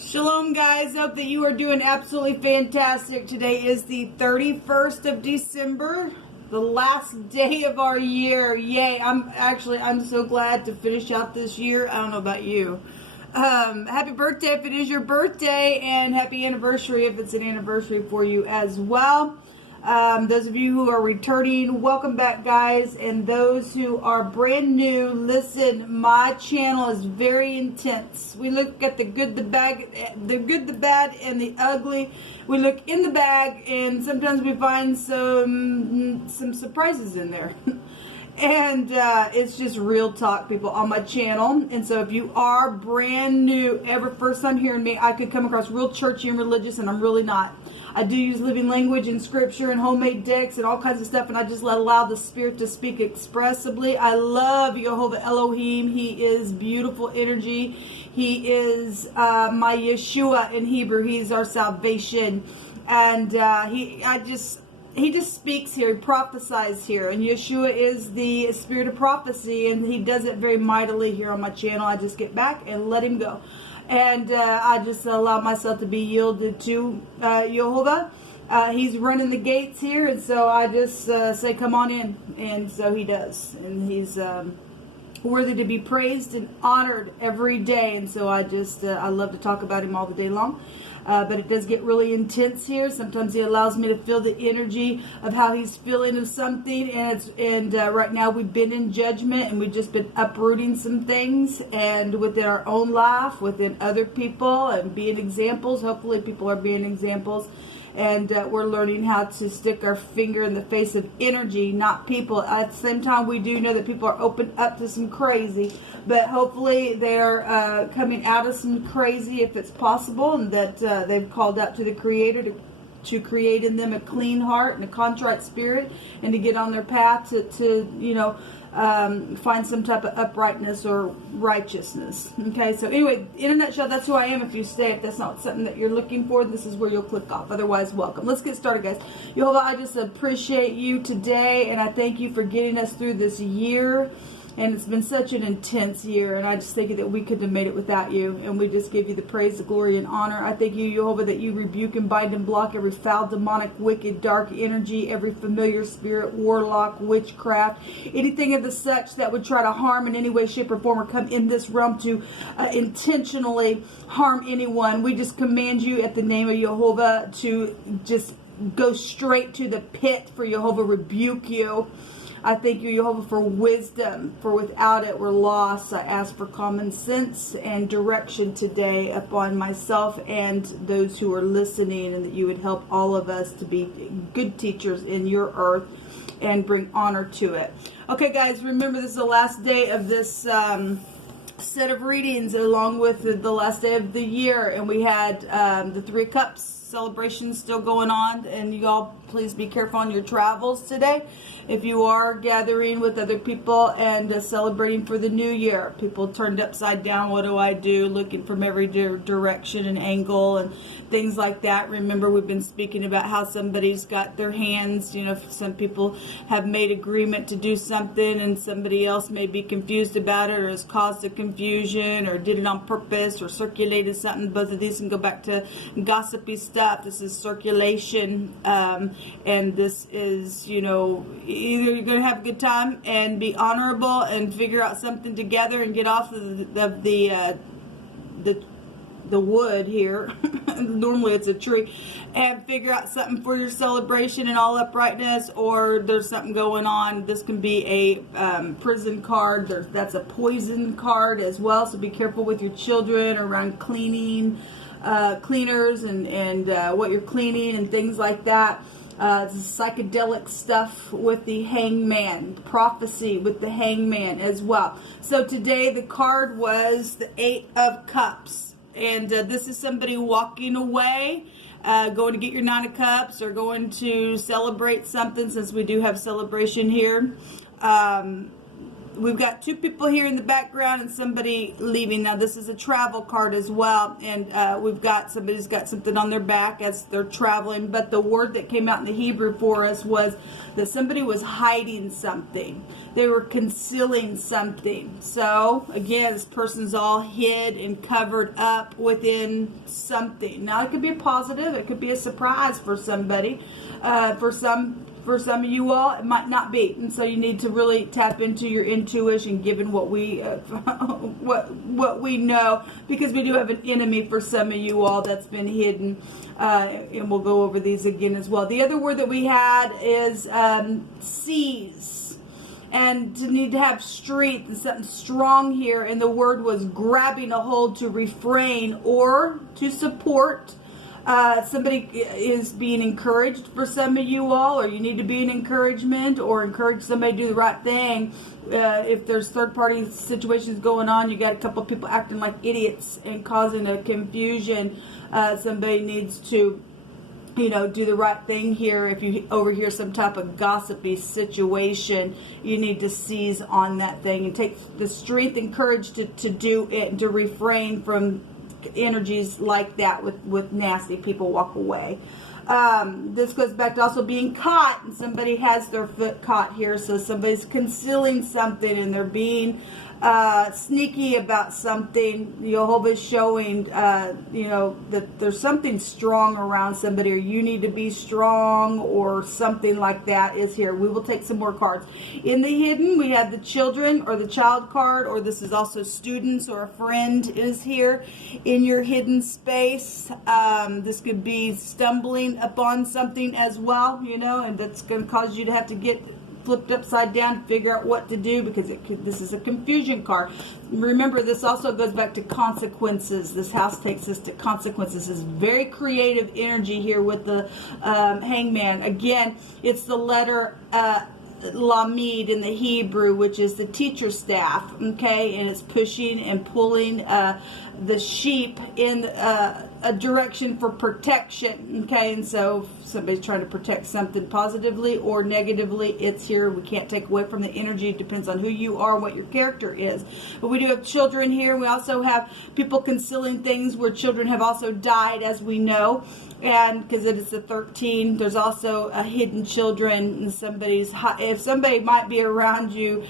Shalom, guys. Hope that you are doing absolutely fantastic. Today is the 31st of December, the last day of our year. Yay. I'm so glad to finish out this year. I don't know about you. Happy birthday if it is your birthday, and happy anniversary if it's an anniversary for you as well. Those of you who are returning, welcome back, guys. And those who are brand new, listen, my channel is very intense. We look at the good, the bad, and the ugly. We look in the bag, and sometimes we find some surprises in there. And it's just real talk, people, on my channel. And so if you are brand new, first time hearing me, I could come across real churchy and religious, and I'm really not. I do use living language and scripture and homemade decks and all kinds of stuff, and I just allow the Spirit to speak expressively. I love Jehovah Elohim. He is beautiful energy. He is my Yeshua in Hebrew. He's our salvation. And he just speaks here. He prophesies here. And Yeshua is the spirit of prophecy, and he does it very mightily here on my channel. I just get back and let him go. And I just allow myself to be yielded to Jehovah. He's running the gates here, and so I just say, come on in. And so he does. And he's worthy to be praised and honored every day. And so I love to talk about him all the day long. But it does get really intense here. Sometimes he allows me to feel the energy of how he's feeling of something. And right now we've been in judgment, and we've just been uprooting some things, and within our own life, within other people, and being examples. Hopefully people are being examples. And we're learning how to stick our finger in the face of energy, not people. At the same time, we do know that people are open up to some crazy, but hopefully they're coming out of some crazy if it's possible, and that they've called out to the Creator to create in them a clean heart and a contrite spirit, and to get on their path to find some type of uprightness or righteousness. Okay, so anyway, in a nutshell, that's who I am. If you stay, if that's not something that you're looking for, this is where you'll click off. Otherwise, welcome. Let's get started, guys. Jehovah, I just appreciate you today, and I thank you for getting us through this year. And it's been such an intense year, and I just think that we couldn't have made it without you. And we just give you the praise, the glory, and honor. I thank you, Jehovah, that you rebuke and bind and block every foul, demonic, wicked, dark energy, every familiar spirit, warlock, witchcraft, anything of the such that would try to harm in any way, shape, or form, or come in this realm to intentionally harm anyone. We just command you at the name of Jehovah to just go straight to the pit, for Jehovah rebuke you. I thank you, Jehovah, for wisdom, for without it we're lost. I ask for common sense and direction today upon myself and those who are listening, and that you would help all of us to be good teachers in your earth and bring honor to it. Okay, guys, remember this is the last day of this set of readings, along with the last day of the year, and we had the Three of Cups celebration still going on, and you all please be careful on your travels today. If you are gathering with other people and celebrating for the new year, people turned upside down, what do I do? Looking from every direction and angle and things like that. Remember, we've been speaking about how somebody's got their hands, some people have made agreement to do something, and somebody else may be confused about it, or has caused a confusion, or did it on purpose, or circulated something. Both of these can go back to gossipy stuff. This is circulation, and this is, either you're going to have a good time and be honorable and figure out something together and get off of the wood here. Normally it's a tree, and figure out something for your celebration and all uprightness, or there's something going on. This can be a prison card. That's a poison card as well, so be careful with your children around cleaners and what you're cleaning and things like that. Psychedelic stuff with the hangman, prophecy with the hangman as well. So today the card was the Eight of Cups, and this is somebody walking away, going to get your Nine of Cups, or going to celebrate something, since we do have celebration here. We've got two people here in the background and somebody leaving. Now this is a travel card as well, and we've got somebody's got something on their back as they're traveling, but the word that came out in the Hebrew for us was that somebody was hiding something. they were concealing something. So again, this person's all hid and covered up within something. Now it could be a positive, it could be a surprise for somebody. For some of you all, it might not be, and so you need to really tap into your intuition, given what we what we know, because we do have an enemy for some of you all that's been hidden, and we'll go over these again as well. The other word that we had is seize, and to need to have strength and something strong here, and the word was grabbing a hold, to refrain or to support. Somebody is being encouraged for some of you all, or you need to be an encouragement or encourage somebody to do the right thing. If there's third-party situations going on, you got a couple of people acting like idiots and causing a confusion. Somebody needs to, do the right thing here. If you overhear some type of gossipy situation, you need to seize on that thing and take the strength and courage to do it and to refrain from energies like that with nasty people. Walk away. This goes back to also being caught, and somebody has their foot caught here, so somebody's concealing something and they're being sneaky about something. Jehovah's showing that there's something strong around somebody, or you need to be strong, or something like that is here. We will take some more cards. In the hidden, we have the children or the child card, or this is also students or a friend is here in your hidden space. This could be stumbling upon something as well, and that's going to cause you to have to get flipped upside down, figure out what to do, because this is a confusion card. Remember, this also goes back to consequences. This house takes us to consequences. This is very creative energy here with the hangman. Again, it's the letter Lamed in the Hebrew, which is the teacher staff, okay, and it's pushing and pulling the sheep in a direction for protection, okay, and so if somebody's trying to protect something positively or negatively, it's here. We can't take away from the energy. It depends on who you are, what your character is. But we do have children here. We also have people concealing things where children have also died, as we know. And because it is the 13, there's also a hidden children. And if somebody might be around you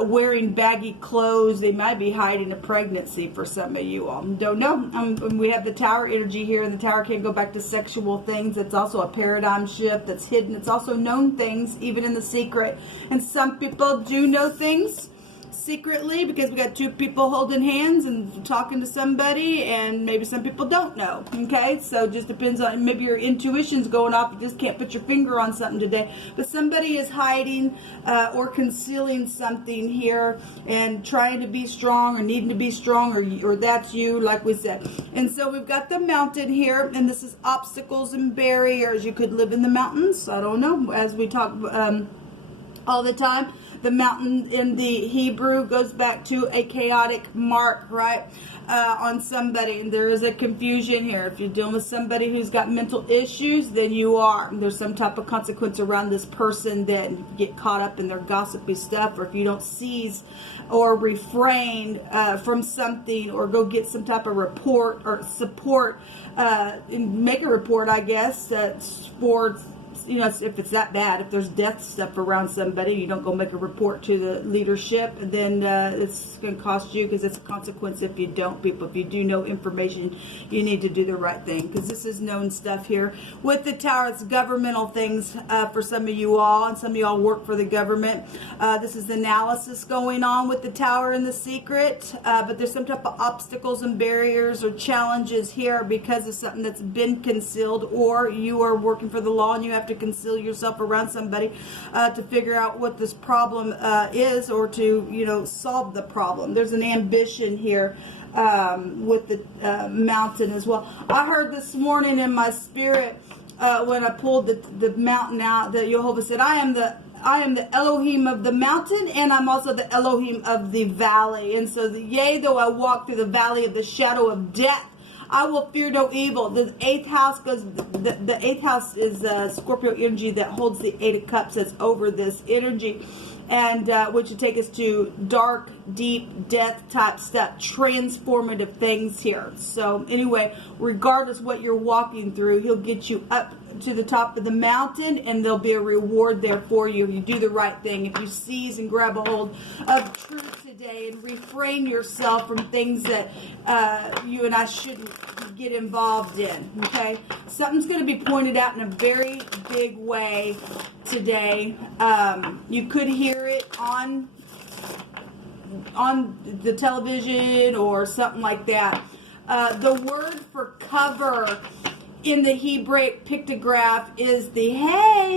wearing baggy clothes, they might be hiding a pregnancy for some of you all. Don't know. We have the tower energy here, and the tower can go back to sexual things. It's also a paradigm shift that's hidden. It's also known things, even in the secret. And some people do know things secretly, because we got two people holding hands and talking to somebody, and maybe some people don't know, okay? So it just depends on, maybe your intuition's going off, you just can't put your finger on something today, but somebody is hiding or concealing something here and trying to be strong or needing to be strong, or that's you, like we said. And so we've got the mountain here, and this is obstacles and barriers. You could live in the mountains, I don't know, as we talk all the time. The mountain in the Hebrew goes back to a chaotic mark, right, on somebody. And there is a confusion here. If you're dealing with somebody who's got mental issues, then you are. There's some type of consequence around this person that you get caught up in their gossipy stuff, or if you don't seize or refrain from something, or go get some type of report or support, make a report, I guess, for, if it's that bad, if there's death stuff around somebody, you don't go make a report to the leadership, then it's going to cost you, because it's a consequence if you don't, people. If you do know information, you need to do the right thing, because this is known stuff here. With the tower, it's governmental things for some of you all, and some of you all work for the government. This is analysis going on with the tower and the secret, but there's some type of obstacles and barriers or challenges here because of something that's been concealed, or you are working for the law and you have to conceal yourself around somebody to figure out what this problem is, or to solve the problem. There's an ambition here with the mountain as well. I heard this morning in my spirit when I pulled the mountain out, that Jehovah said, I am the Elohim of the mountain, and I'm also the Elohim of the valley. And so yea, though I walk through the valley of the shadow of death, I will fear no evil. The eighth house goes. The eighth house is Scorpio energy that holds the Eight of Cups. That's over this energy, and which would take us to dark, deep, death type stuff, transformative things here. So anyway, regardless what you're walking through, he'll get you up to the top of the mountain, and there'll be a reward there for you if you do the right thing, if you seize and grab a hold of truth today and refrain yourself from things that you and I shouldn't get involved in. Okay, something's going to be pointed out in a very big way today. You could hear it on the television or something like that. The word for cover in the Hebraic pictograph is the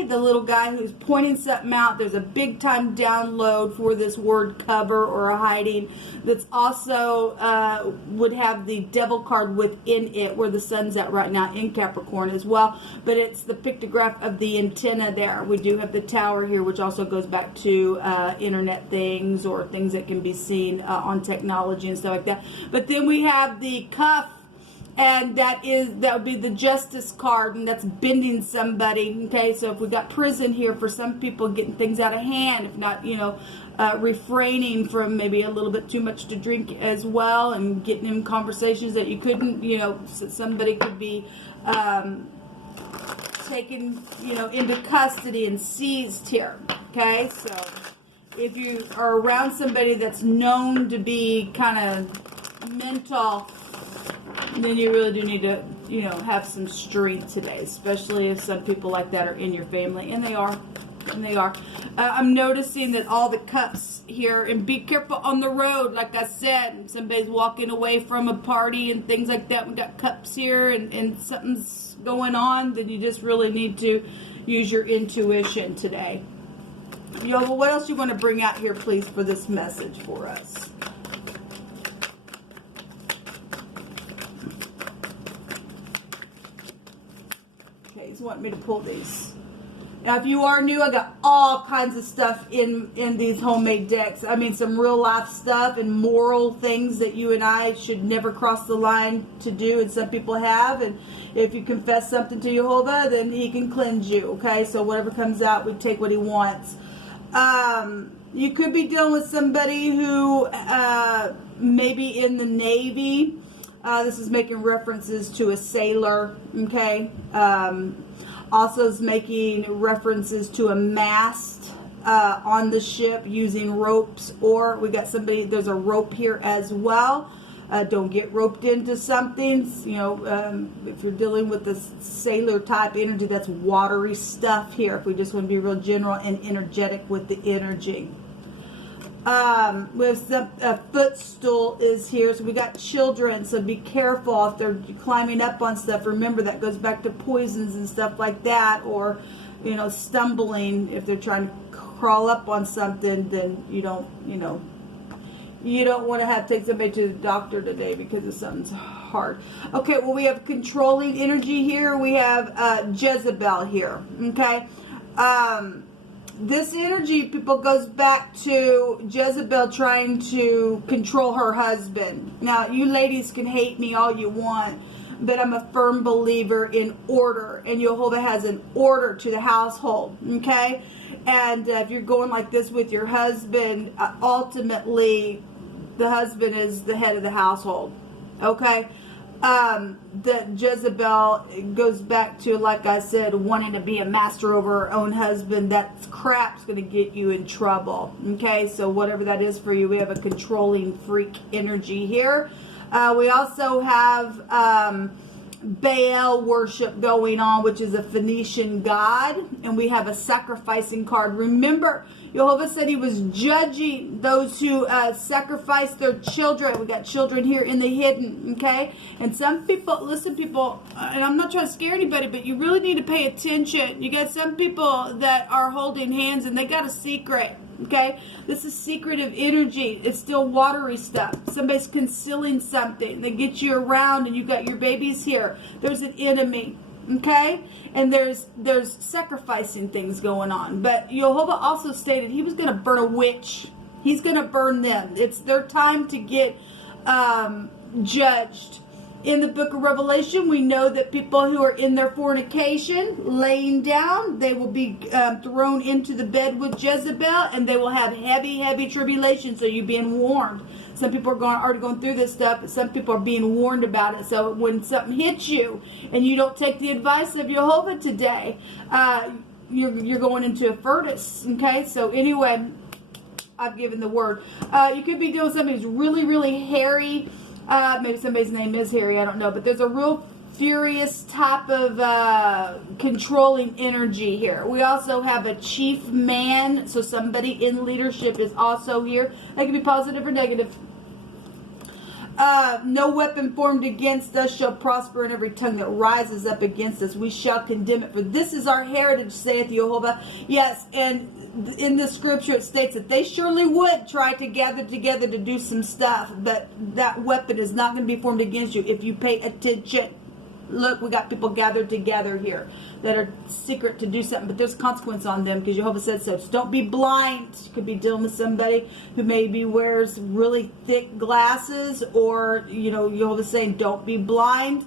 little guy who's pointing something out. There's a big time download for this word cover or a hiding that's also would have the devil card within it, where the sun's at right now in Capricorn as well. But it's the pictograph of the antenna there. We do have the tower here, which also goes back to internet things or things that can be seen on technology and stuff like that. But then we have the cuff, and that would be the justice card, and that's bending somebody. Okay, so if we got prison here for some people, getting things out of hand, if not, refraining from maybe a little bit too much to drink as well, and getting in conversations that you couldn't, somebody could be taken, into custody and seized here. Okay, so if you are around somebody that's known to be kind of mental, then you really do need to, have some strength today, especially if some people like that are in your family, and they are. I'm noticing that all the cups here, and be careful on the road, like I said, somebody's walking away from a party and things like that. We got cups here, and something's going on, then you just really need to use your intuition today. What else you want to bring out here, please, for this message for us? He's wanting me to pull these. Now, if you are new, I got all kinds of stuff in these homemade decks. I mean, some real life stuff and moral things that you and I should never cross the line to do, and some people have. And if you confess something to Jehovah, then he can cleanse you. Okay, so whatever comes out, we take what he wants. You could be dealing with somebody who maybe in the Navy. This is making references to a sailor, okay? Also is making references to a mast on the ship using ropes, or we got somebody, there's a rope here as well. Don't get roped into something. If you're dealing with this sailor type energy, that's watery stuff here. If we just want to be real general and energetic with the energy. With a footstool is here, so we got children, so be careful if they're climbing up on stuff. Remember, that goes back to poisons and stuff like that, or stumbling. If they're trying to crawl up on something, then you don't want to have to take somebody to the doctor today because of something's hard. Okay, well, we have controlling energy here. We have Jezebel here. Okay. This energy, people, goes back to Jezebel trying to control her husband. Now, you ladies can hate me all you want, but I'm a firm believer in order, and Jehovah has an order to the household, okay? And if you're going like this with your husband, ultimately, the husband is the head of the household, okay? That Jezebel goes back to, like I said, wanting to be a master over her own husband. That crap's going to get you in trouble. Okay, so whatever that is for you, we have a controlling freak energy here. We also have Baal worship going on, which is a Phoenician god, and we have a sacrificing card. Remember, Jehovah said he was judging those who sacrifice their children. We got children here in the hidden, okay? And some people, listen, people, and I'm not trying to scare anybody, but you really need to pay attention. You got some people that are holding hands, and they got a secret, okay? This is secretive energy. It's still watery stuff. Somebody's concealing something. They get you around, and you got your babies here. There's an enemy, okay? And there's sacrificing things going on. But Jehovah also stated he was going to burn a witch. He's going to burn them. It's their time to get judged. In the book of Revelation, we know that people who are in their fornication, laying down, they will be thrown into the bed with Jezebel, and they will have heavy, heavy tribulation. So you're being warned. Some people are already going through this stuff, but some people are being warned about it. So when something hits you and you don't take the advice of Jehovah today, you're going into a furnace. Okay, so anyway, I've given the word. You could be doing something that's really, really hairy. Maybe somebody's name is Harry, I don't know. But there's a real furious type of controlling energy here. We also have a chief man, so somebody in leadership is also here. That can be positive or negative. No weapon formed against us shall prosper, and every tongue that rises up against us, we shall condemn it. For this is our heritage, saith Jehovah. Yes, and in the scripture it states that they surely would try to gather together to do some stuff, but that weapon is not going to be formed against you if you pay attention. Look, we got people gathered together here that are secret to do something, but there's consequence on them because Jehovah said so. So don't be blind. You could be dealing with somebody who maybe wears really thick glasses, or, you know, Jehovah's saying don't be blind.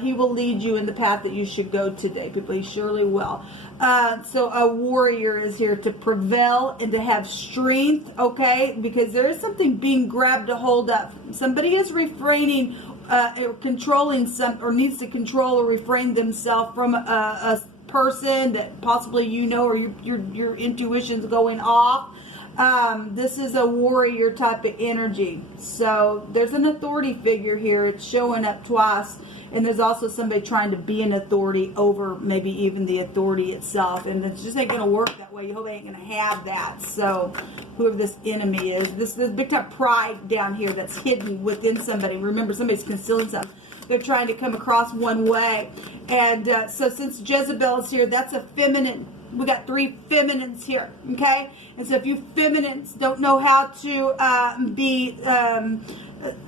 He will lead you in the path that you should go today, people. He surely will. So a warrior is here to prevail and to have strength, okay? Because there is something being grabbed a hold of. Somebody is refraining or controlling some, or needs to control or refrain themselves from a person that possibly you know, or your intuition's going off. This is a warrior type of energy. So there's an authority figure here. It's showing up twice. And there's also somebody trying to be an authority over maybe even the authority itself. And it just ain't going to work that way. Jehovah ain't going to have that. So whoever this enemy is, this big time pride down here that's hidden within somebody. Remember, somebody's concealing something. They're trying to come across one way. And so since Jezebel is here, that's a feminine. We got 3 feminines here, okay? And so if you feminines don't know how to be, and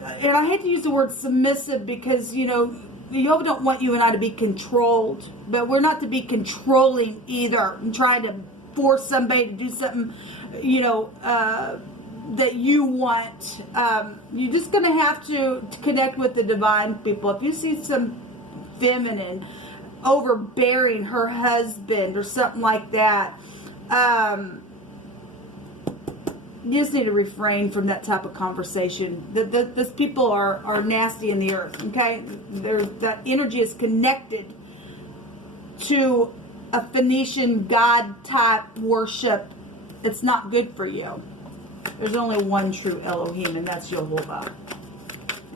I hate to use the word submissive because, you know, Jehovah don't want you and I to be controlled, but we're not to be controlling either and trying to force somebody to do something, you know, that you want. You're just going to have to connect with the divine, people. If you see some feminine overbearing her husband or something like that, you just need to refrain from that type of conversation. Those people are nasty in the earth, okay? That energy is connected to a Phoenician god type worship. It's not good for you. There's only one true Elohim, and that's Jehovah.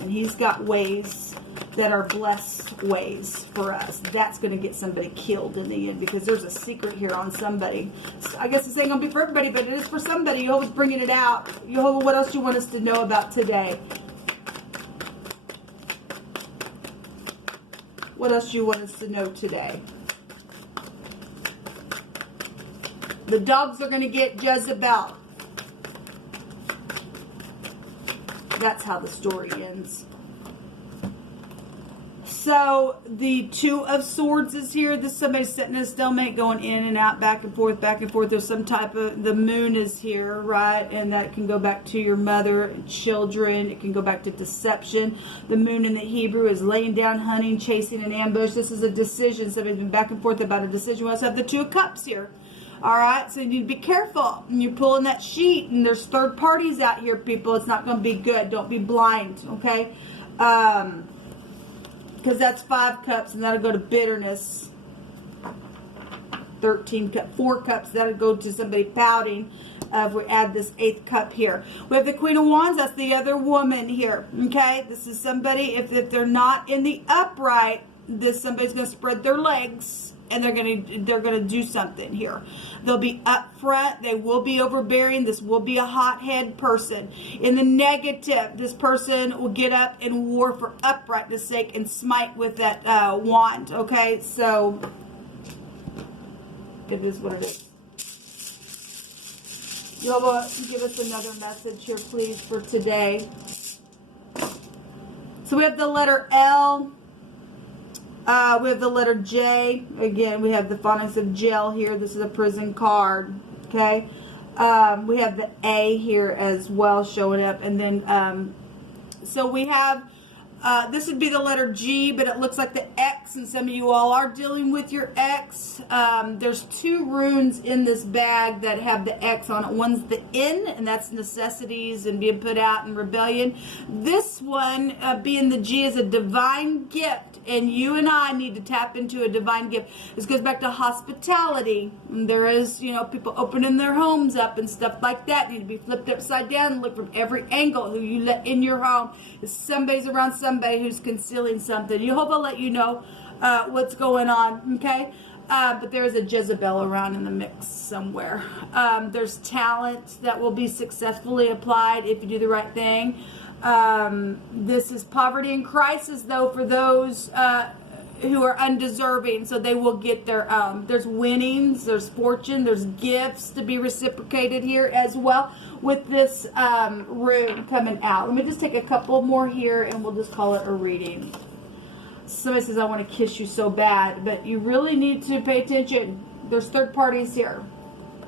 And he's got ways that are blessed ways for us. That's going to get somebody killed in the end, because there's a secret here on somebody. So I guess this ain't going to be for everybody, but it is for somebody. Jehovah's bringing it out. Jehovah, what else do you want us to know about today? What else do you want us to know today? The dogs are going to get Jezebel. That's how the story ends. So the 2 of Swords is here. This somebody's sitting in a stalemate, going in and out, back and forth, back and forth. There's some type of, the moon is here, right? And that can go back to your mother, children. It can go back to deception. The moon in the Hebrew is laying down, hunting, chasing an ambush. This is a decision. Somebody's been back and forth about a decision. We also have the 2 of Cups here. All right, so you need to be careful. And you're pulling that sheet, and there's third parties out here, people. It's not going to be good. Don't be blind, okay? Because that's 5 cups, and that'll go to bitterness. 13 cups, 4 cups, that'll go to somebody pouting. If we add this 8th cup here, we have the Queen of Wands. That's the other woman here. Okay, this is somebody. If they're not in the upright, somebody's going to spread their legs, and they're gonna do something here. They'll be up front. They will be overbearing. This will be a hothead person. In the negative, this person will get up and war for uprightness' sake and smite with that wand. Okay, so it is what it is. Jehovah, give us another message here, please, for today. So we have the letter L. We have the letter J. Again, we have the phonics of jail here. This is a prison card. Okay. We have the A here as well showing up. And then, so we have This would be the letter G, but it looks like the X, and some of you all are dealing with your X. There's 2 runes in this bag that have the X on it. One's the N, and that's necessities and being put out in rebellion. This one, being the G, is a divine gift, and you and I need to tap into a divine gift. This goes back to hospitality. And there is, you know, people opening their homes up and stuff like that. Need to be flipped upside down and look from every angle. Who you let in your home. If somebody's around somebody who's concealing something, Jehovah let you know what's going on, okay? But there is a Jezebel around in the mix somewhere. There's talent that will be successfully applied if you do the right thing. This is poverty and crisis, though, for those who are undeserving, so they will get their own. There's winnings, there's fortune, there's gifts to be reciprocated here as well with this rune coming out. Let me just take a couple more here and we'll just call it a reading. Somebody says, I want to kiss you so bad, but you really need to pay attention. There's third parties here.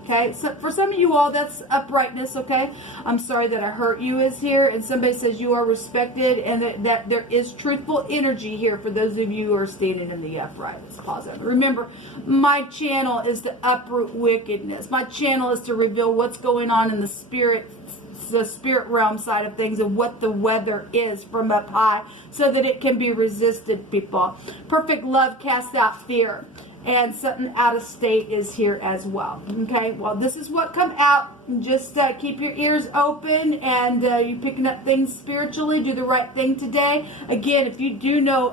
Okay, so for some of you all, that's uprightness, okay? I'm sorry that I hurt you is here, and somebody says you are respected, and that there is truthful energy here for those of you who are standing in the upright. Let's pause it. Remember, my channel is to uproot wickedness. My channel is to reveal what's going on in the spirit realm side of things and what the weather is from up high so that it can be resisted, people. Perfect love casts out fear. And something out of state is here as well. Okay, well, this is what come out. Just keep your ears open, and you picking up things spiritually. Do the right thing today. Again, if you do know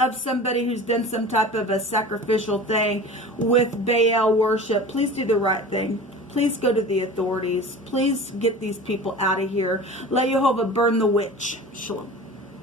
of somebody who's done some type of a sacrificial thing with Baal worship, please do the right thing. Please go to the authorities. Please get these people out of here. Let Jehovah burn the witch. Shalom.